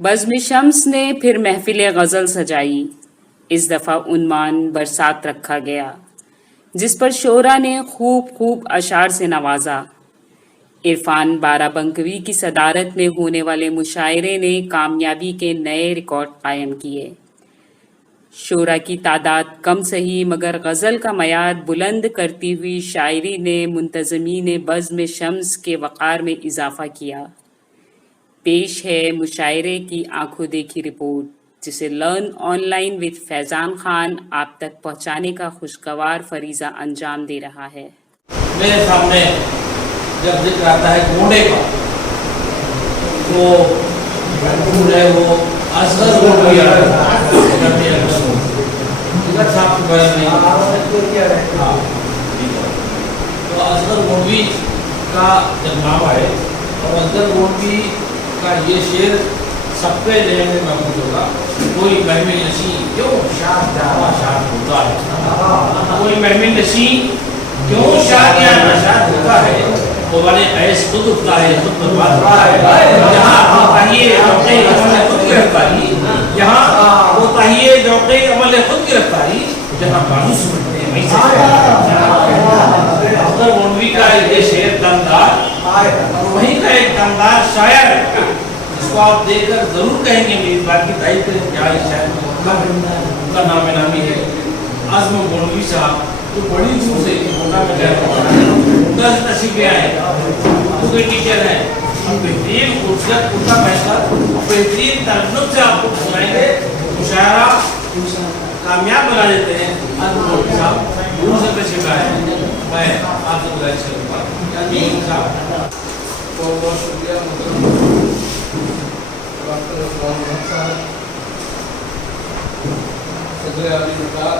बज़्म शम्स ने फिर महफिल गज़ल सजाई। इस दफ़ा उन्वान बरसात रखा गया, जिस पर शोरा ने खूब खूब अशार से नवाजा। इरफान बाराबंकवी की सदारत में होने वाले मुशायरे ने कामयाबी के नए रिकॉर्ड कायम किए। शोरा की तादाद कम सही, मगर गज़ल का मयार बुलंद करती हुई शायरी ने मुंतज़मीन बज़्म शम्स के वक़ार में इजाफ़ा किया। पेश है मुशायरे की आंखों देखी रिपोर्ट, जिसे learn online with Faizan Khan आप तक पहुंचाने का खुशगवार फरीज़ा अंजाम दे रहा है। मेरे सामने जब जिक्र आता है घोड़े का, तो जो है वो असगर घोड़ी आ रहा है। तो असगर घोड़ी का जब नाम आए और असगर घोड़ी का ये शेर सबके लेने में महफूज होगा। कोई महमिल नशी क्यों शाद होता है, कोई महमिल नशी क्यों शाद या नशाद होता है, वो वाले ऐस खुद उठता है, खुद बर्बाद होता है। यहाँ चाहिए अपने अमल खुद गिरफ्तारी, यहाँ वो चाहिए जो अपने अमल खुद गिरफ्तारी, जहाँ कानून समझते हैं वहीं से। अफजल गंगोही का ये शेर दमदार, वहीं का एक दमदार शायर जिसको आप देखकर जरूर कहेंगे, मेरी बात की तारीफ करें क्या शायर उनका नाम नामी है आज़म गंगोही साहब, तो बड़ी दूर से कोटा में गए तशरीफ आए, वो कोई टीचर है, बेहतरीन खूबसूरत कुर्ता पहनकर बेहतरीन तर्जुम से आपको सुनाएंगे, मुशायरा कामयाब बना देते हैं। आज़म गंगोही साहब दूर से तशरीफ आए, मैं आपसे गुजारिश करूँगा साहब। बहुत बहुत शुक्रिया सदर आली निकात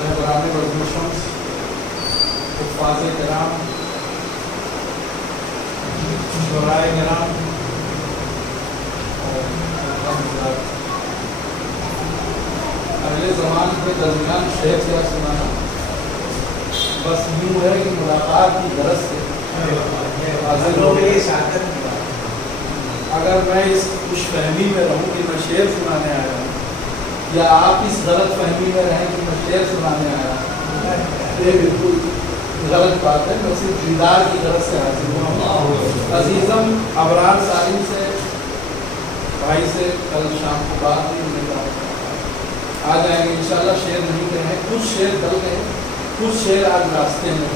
रहबरान बज़्म शम्स, हुफ़ाज़ किराम, शुराए किराम और अगले ज़मान के दरमियान शेर क्या सुनाना बस यूँ है कि मुलाकात की गरज से अगर मैं इस खुशफहमी में रहूँ कि मैं शेर सुनाने आया हूँ, या आप इस गलत फहमी में रहें कि मैं शेर सुनाने आया हूँ, ये बिल्कुल गलत बात है। मैं सिर्फ दीदार की तरफ से हाजिर हुआ। अजीज़म अबरार सालिम से भाई से कल शाम को बात नहीं मिलेगा, आ जाएंगे इंशाल्लाह। शेर नहीं कहे, कुछ शेर कल गए, कुछ शेर आज रास्ते में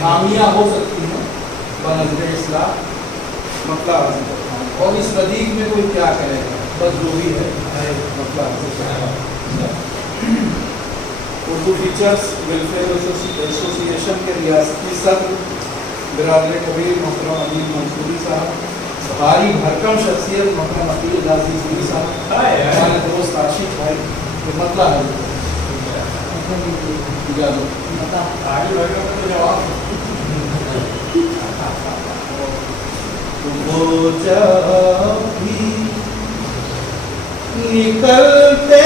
खामियाँ हो सकती हैं बनज़्र इस्लाह, मतलब और इस नदीक में कोई क्या करेगा, बस जो भी है मतलब। उर्दू टीचर्स वेलफेयर एसोसिएशन के रियासती सदर बिरादर कबीर मोहतरम अमीर मंसूरी साहब, भारी भरकम शख्सियत मोहतरम अकील गाजी सूरी साहब, हमारे दोस्त आशिक भाई, तो मतलब है वो जब भी निकलते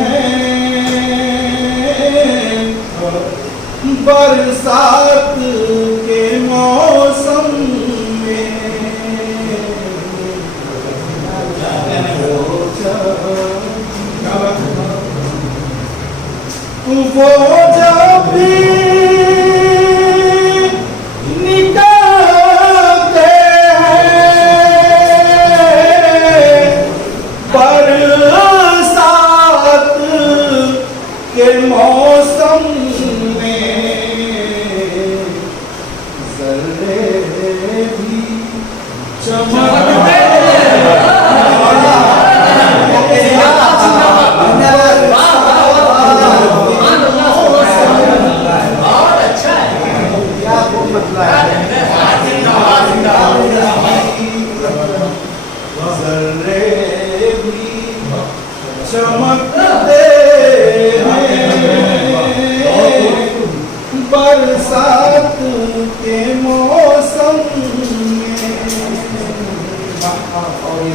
हैं बरसात के मौसम में, वो जब भी निकलते हैं बरसात के मौसम में, ज़र्रे भी चमकते चमकते बरसात के मौसम में। और ये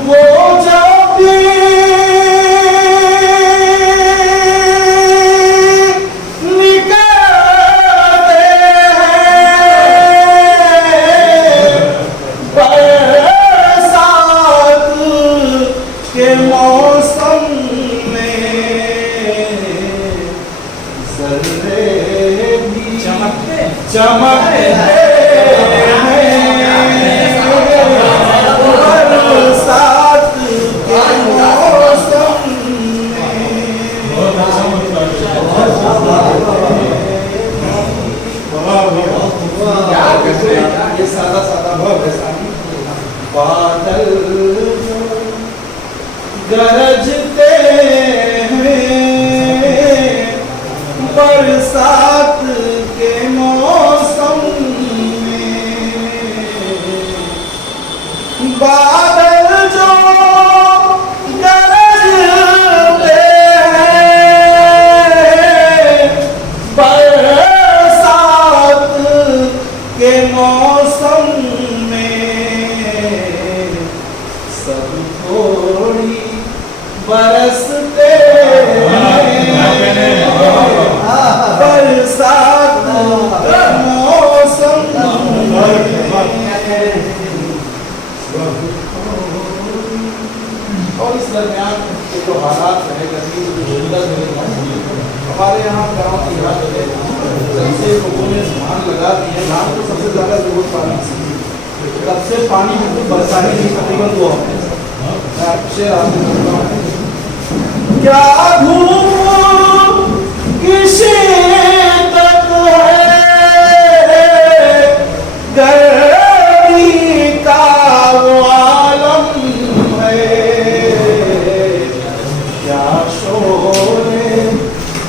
वो गरजते हैं बरसात के मौसम में, बादल जो गरजते हैं बरसात के मौसम में, सब थोड़ी बरसते बरसात का मौसम और इस दरमियान के जो हालात रहे गर्मी की जो शिद्दत है, हमारे यहाँ गाँव की हालत है, सबसे लोगों ने धान लगा दिए। धान को सबसे ज़्यादा जरूरत पानी की, तब से पानी बिल्कुल बरसा ही नहीं, तकरीबन 2 हफ्ते। क्या धूप की शिद्दत है, गर्मी का वो आलम है, क्या शोरे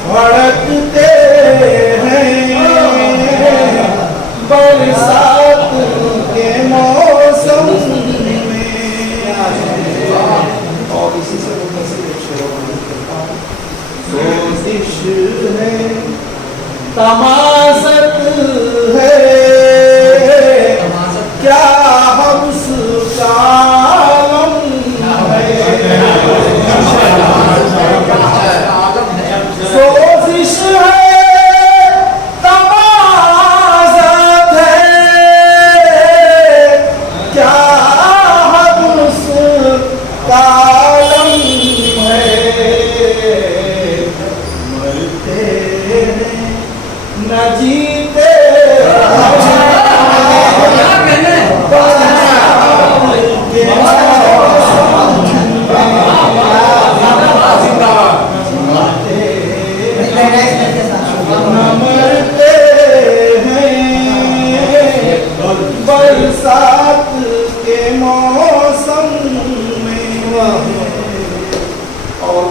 भड़कते हैं बरसात के मौसम में। और इसी से मुतासिर एक शेर करता हूँ, सोजिश है तमाशत है, क्या हब्स का आलम है, सोजिश है तमाशत है, क्या हब्स का आलम है, मरते न जीते बरसात के मौसम में। और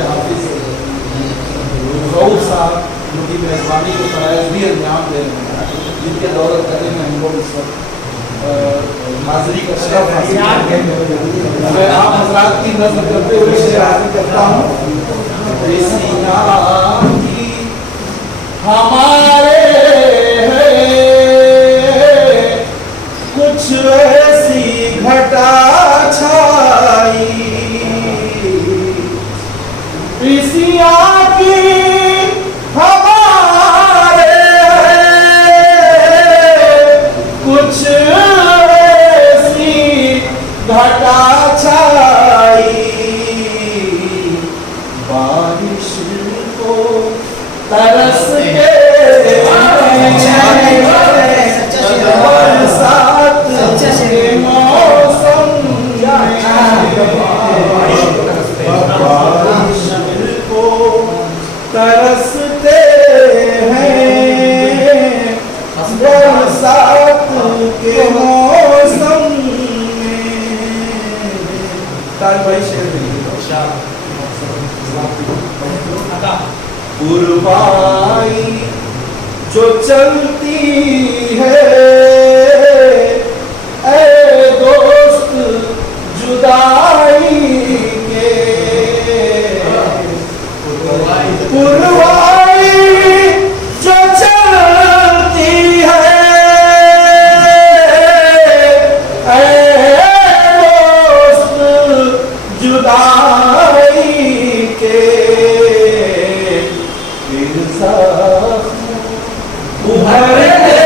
हाफिज साहब जो कि मेहरबानी को फराइज भी अंजाम दे रहे हैं, जिनके दौलत करने में हमको इस वक्त हाजिरी का शरफ हासिल है। मैं आप हजरात की नज़र करते हुए शेर हाजिर करता हूँ। हमारे कुछ ऐसी घटा छाई, ऋषिया की हमारे कुछ ऐसी घटा छाई, बारिश को तरस के बरसात के मौसम बारिश को तरसते हैं बरसात के मौसम में। भाई शेर पुरवाई जो चलती है ऐ दोस्त जुदाई के, पुरवाई जो चलती है ऐ दोस्त जुदाई के, उभरते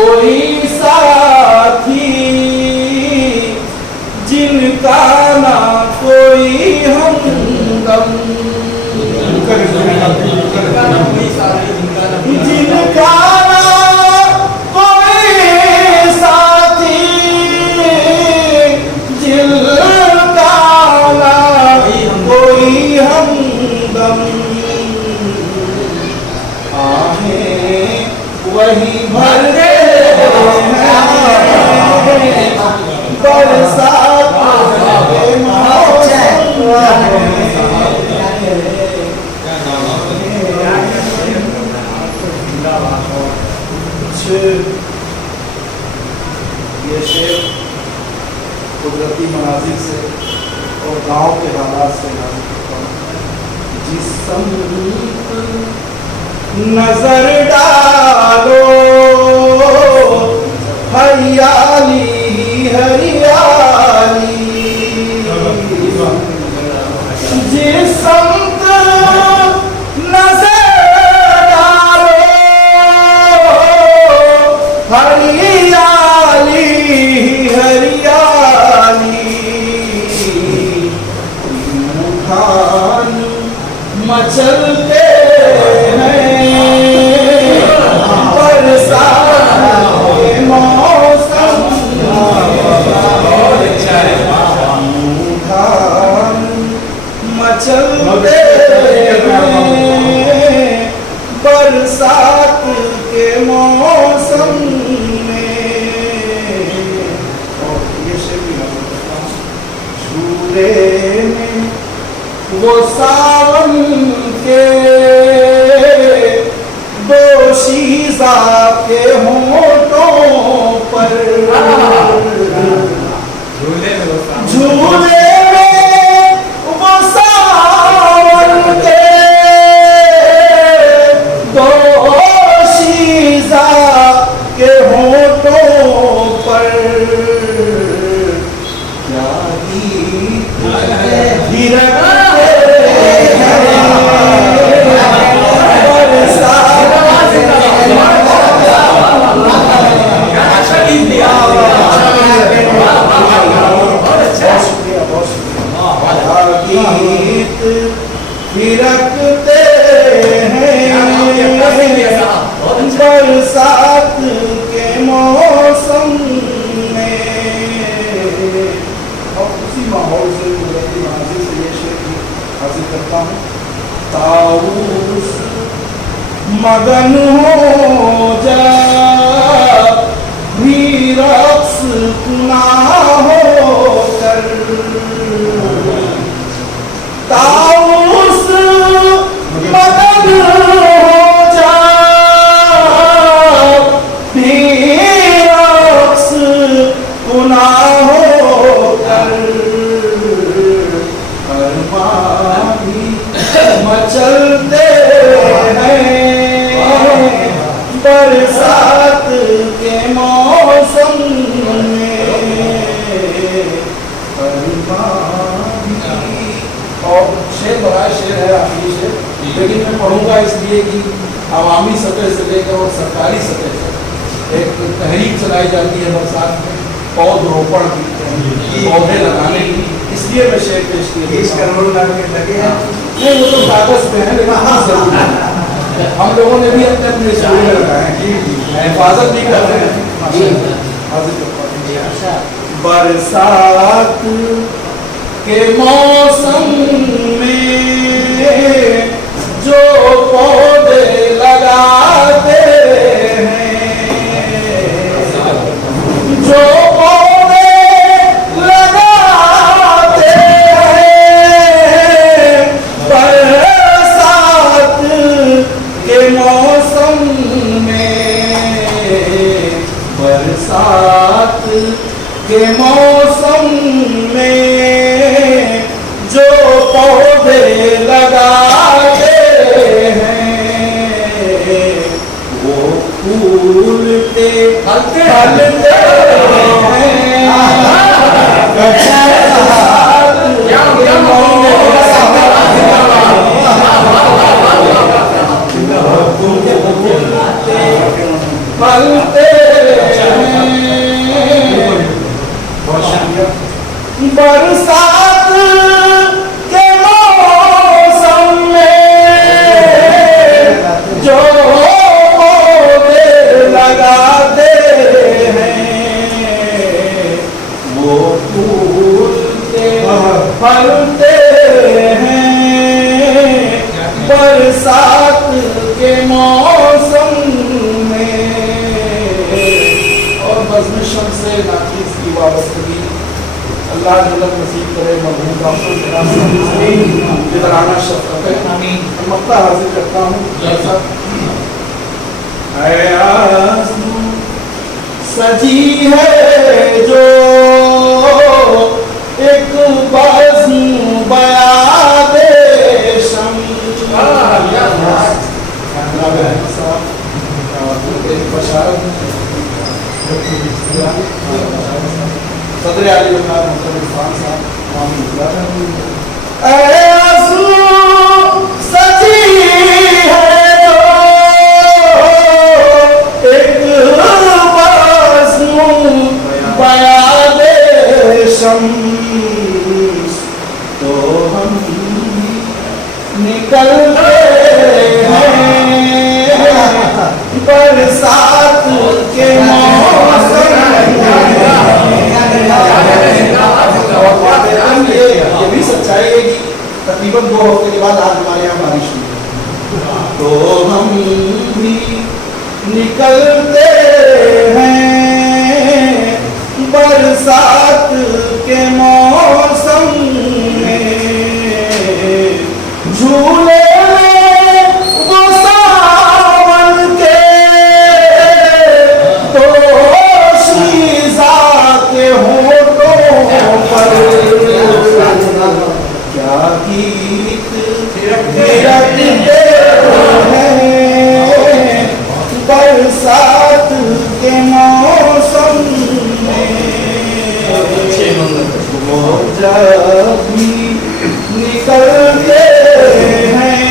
कोई साथी जिनका ना कोई हमदम, जिनका ना कोई साथी जिनका ना कोई हमदम, आहें वही भरते हैं बरसात के ये शेर कुदरती मनाजिर से और गांव के हालात से नाज़िल करता हूं। जिस समीप नजर डालो हरियाली हरियाली, जिस संत नजर डालो हरियाली हरियाली, तूफान मचलते चलते बरसात के मौसम में। और ये शेर भी मैं बताता हूँ। झूले में वो सावन के दोशीज़ा के होठों पर, झूले फिरकते हैं बरसात के मौसम में। और उसी माहौल से कुदरती मनाज़िर से ये शेर भी हासिल करता हूँ। ताऊस मगन हो जा भी रक्स ना हो कर, ताऊस मगन हो जा भी रक्स ना हो कर, अरमानी मचलते बरसात के मौसम में। और शेर बड़ा शेर है आखिरी शेर, लेकिन मैं पढ़ूंगा इसलिए कि अवामी सतह से लेकर और सरकारी सतह से एक तहरीक चलाई जाती है बरसात में पौधरोपण की, पौधे लगाने की, इसलिए मैं शेर पेश किया। 20 करोड़ लगे हैं नहीं, वो तो कागज पे है, लेकिन हाँ जरूर हम लोगों ने भी अपने अपने स्कूल में लगाए हैं, हिफाजत भी कर रहे हैं। बरसात के मौसम में जो पौधे लगाते हैं, जो पौधे लगाते हैं बरसात के मौसम में, बरसात के मौसम में जो पौधे लगाते हैं वो फूलते फलते फलते और बज़्म शम्स नाक़िस की वाबस्तगी अल्लाह जल्लत नसीब करे। मरहूम डॉक्टर जनाब इधर आना शफ़क़त है। मक्ता हाजिर करता हूँ। आरज़ू सजी है जो एक बज़्म बयादे शम्स सदर आली वकार मोहतरम इरफान साहब सजी है जो एक बज़्म बयादे शम्स तो हम निकलते बरसात के मौसम ये भी सच्चाई है कि तकरीबन 2 हफ्ते के बाद आज हमारे यहाँ बारिश हुई। तो हम भी निकलते हैं बरसात के मौसम में झूले क्या गीत थिरकते हैं बरसात के मौसम में। वो जब भी निकलते हैं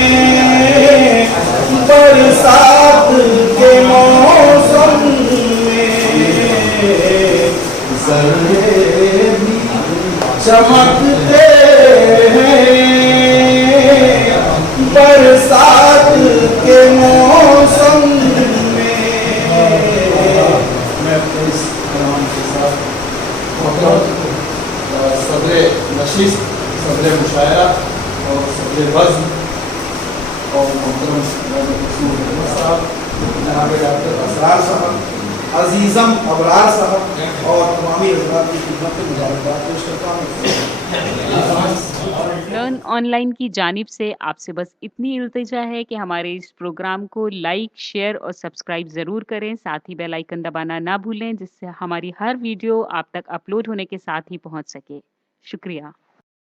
बरसात के मौसम में ज़र्रे भी चमकते बरसात के मौसम में। मैं अपने इस कलाम के साथ सदर नशिस्त, सदर मुशायरा और सदर बज़्म और मोहतरम साहब, जनाब डॉक्टर असरार साहब, अजीज़म अबरार साहब और तमामी हज़रात की खिदमत में मुबारकबाद पेश करता हूँ। लर्न ऑनलाइन की जानिब से आपसे बस इतनी इल्तिजा है कि हमारे इस प्रोग्राम को लाइक, शेयर और सब्सक्राइब ज़रूर करें। साथ ही बेल आइकन दबाना ना भूलें, जिससे हमारी हर वीडियो आप तक अपलोड होने के साथ ही पहुंच सके। शुक्रिया।